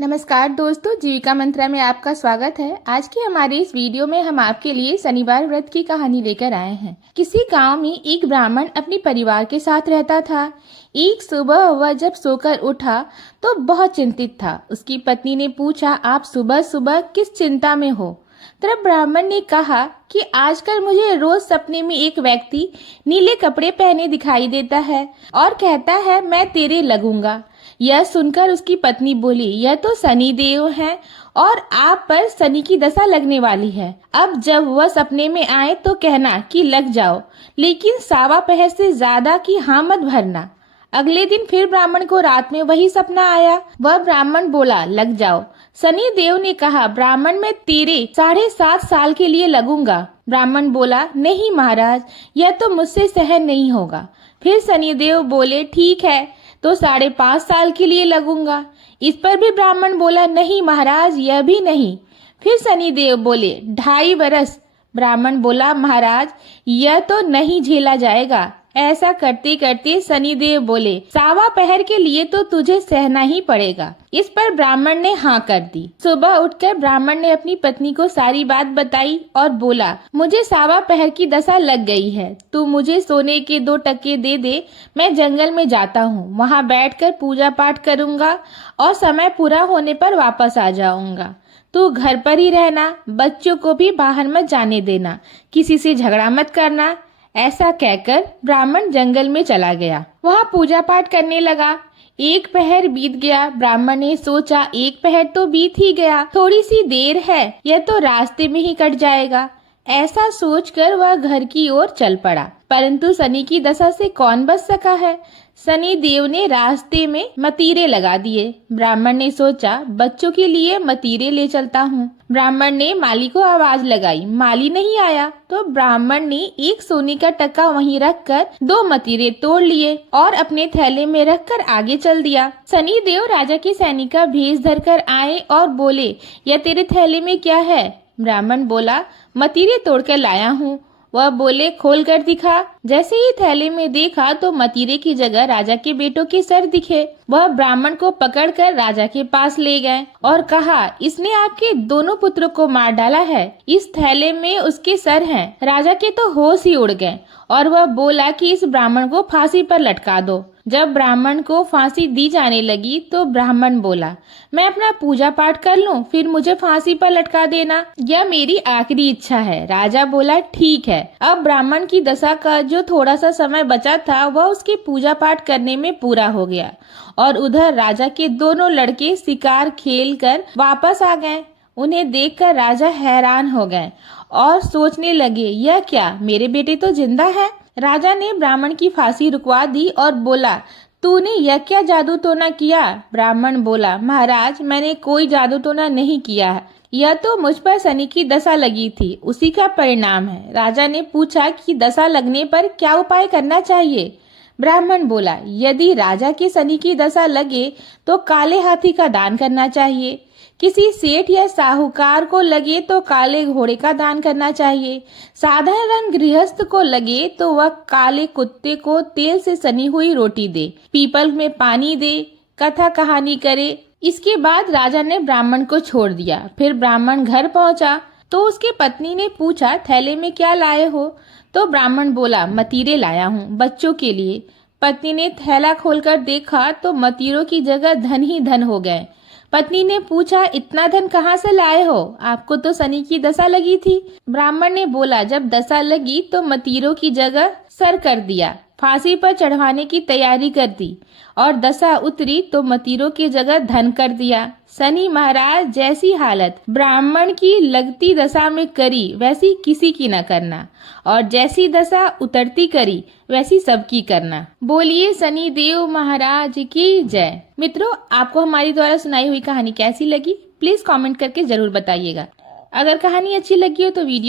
नमस्कार दोस्तों, जीविका मंत्रा में आपका स्वागत है। आज की हमारी इस वीडियो में हम आपके लिए शनिवार व्रत की कहानी लेकर आए हैं। किसी गांव में एक ब्राह्मण अपने परिवार के साथ रहता था। एक सुबह वह जब सोकर उठा तो बहुत चिंतित था। उसकी पत्नी ने पूछा, आप सुबह सुबह किस चिंता में हो? तब ब्राह्मण ने कहा कि आजकल मुझे रोज सपने में एक व्यक्ति नीले कपड़े पहने दिखाई देता है और कहता है मैं तेरे लगूंगा। यह सुनकर उसकी पत्नी बोली, यह तो शनि देव हैं और आप पर शनि की दशा लगने वाली है। अब जब वह सपने में आए तो कहना कि लग जाओ, लेकिन सावा पहर से ज्यादा की हाँ मत भरना। अगले दिन फिर ब्राह्मण को रात में वही सपना आया। वह ब्राह्मण बोला, लग जाओ। शनि देव ने कहा, ब्राह्मण मैं तेरे 7.5 साल के लिए लगूंगा। ब्राह्मण बोला, नहीं महाराज, यह तो मुझसे सहन नहीं होगा। फिर शनि देव बोले, ठीक है तो 5.5 साल के लिए लगूंगा। इस पर भी ब्राह्मण बोला, नहीं महाराज, यह भी नहीं। फिर शनि देव बोले, 2.5 वर्ष। ब्राह्मण बोला, महाराज यह तो नहीं झेला जाएगा। ऐसा करते करते शनि देव बोले, सावा पहर के लिए तो तुझे सहना ही पड़ेगा। इस पर ब्राह्मण ने हाँ कर दी। सुबह उठकर ब्राह्मण ने अपनी पत्नी को सारी बात बताई और बोला, मुझे सावा पहर की दशा लग गई है। तू मुझे सोने के 2 टके दे दे, मैं जंगल में जाता हूँ, वहाँ बैठकर पूजा पाठ करूँगा और समय पूरा होने पर वापस आ जाऊंगा। तू घर पर ही रहना, बच्चों को भी बाहर मत जाने देना, किसी से झगड़ा मत करना। ऐसा कहकर ब्राह्मण जंगल में चला गया। वहाँ पूजा पाठ करने लगा। 1 पहर बीत गया। ब्राह्मण ने सोचा, 1 पहर तो बीत ही गया, थोड़ी सी देर है, यह तो रास्ते में ही कट जाएगा। ऐसा सोचकर वह घर की ओर चल पड़ा। परंतु शनि की दशा से कौन बच सका है। शनि देव ने रास्ते में मतीरे लगा दिए। ब्राह्मण ने सोचा, बच्चों के लिए मतीरे ले चलता हूँ। ब्राह्मण ने माली को आवाज लगाई, माली नहीं आया तो ब्राह्मण ने 1 सोने का टका वहीं रखकर 2 मतीरे तोड़ लिए और अपने थैले में रखकर आगे चल दिया। शनि देव राजा के सैनिक का भेष धरकर आए और बोले, यह तेरे थैले में क्या है? ब्राह्मण बोला, मतीरे तोड़कर लाया हूँ। वह बोले, खोल कर दिखा। जैसे ही थैले में देखा तो मतीरे की जगह राजा के बेटों के सर दिखे। वह ब्राह्मण को पकड़कर राजा के पास ले गए और कहा, इसने आपके दोनों पुत्रों को मार डाला है। इस थैले में उसके सर हैं। राजा के तो होश ही उड़ गए और वह बोला कि इस ब्राह्मण को फांसी पर लटका दो। जब ब्राह्मण को फांसी दी जाने लगी तो ब्राह्मण बोला, मैं अपना पूजा पाठ कर लूं, फिर मुझे फांसी पर लटका देना, यह मेरी आखिरी इच्छा है। राजा बोला, ठीक है। अब ब्राह्मण की दशा का जो थोड़ा सा समय बचा था वह उसके पूजा पाठ करने में पूरा हो गया और उधर राजा के दोनों लड़के शिकार खेल कर वापस आ गए। उन्हें देखकर राजा हैरान हो गए और सोचने लगे, यह क्या, मेरे बेटे तो जिंदा है। राजा ने ब्राह्मण की फांसी रुकवा दी और बोला, तूने यह क्या जादू टोना किया? ब्राह्मण बोला, महाराज मैंने कोई जादू टोना नहीं किया है, यह तो मुझ पर शनि की दशा लगी थी, उसी का परिणाम है। राजा ने पूछा कि दशा लगने पर क्या उपाय करना चाहिए? ब्राह्मण बोला, यदि राजा के शनि की दशा लगे तो काले हाथी का दान करना चाहिए। किसी सेठ या साहूकार को लगे तो काले घोड़े का दान करना चाहिए। साधारण गृहस्थ को लगे तो वह काले कुत्ते को तेल से सनी हुई रोटी दे, पीपल में पानी दे, कथा कहानी करे। इसके बाद राजा ने ब्राह्मण को छोड़ दिया। फिर ब्राह्मण घर पहुंचा तो उसकी पत्नी ने पूछा, थैले में क्या लाए हो? तो ब्राह्मण बोला, मतीरे लाया हूँ बच्चों के लिए। पत्नी ने थैला खोलकर देखा तो मतीरों की जगह धन ही धन हो गए। पत्नी ने पूछा, इतना धन कहाँ से लाए हो? आपको तो शनि की दशा लगी थी। ब्राह्मण ने बोला, जब दशा लगी तो मतीरों की जगह सर कर दिया, फांसी पर चढ़वाने की तैयारी कर दी और दशा उतरी तो मतीरों की जगह धन कर दिया। शनि महाराज जैसी हालत ब्राह्मण की लगती दशा में करी वैसी किसी की न करना और जैसी दशा उतरती करी वैसी सबकी करना। बोलिए शनि देव महाराज की जय। मित्रों, आपको हमारी द्वारा सुनाई हुई कहानी कैसी लगी? प्लीज कमेंट करके जरूर बताइएगा। अगर कहानी अच्छी लगी हो तो वीडियो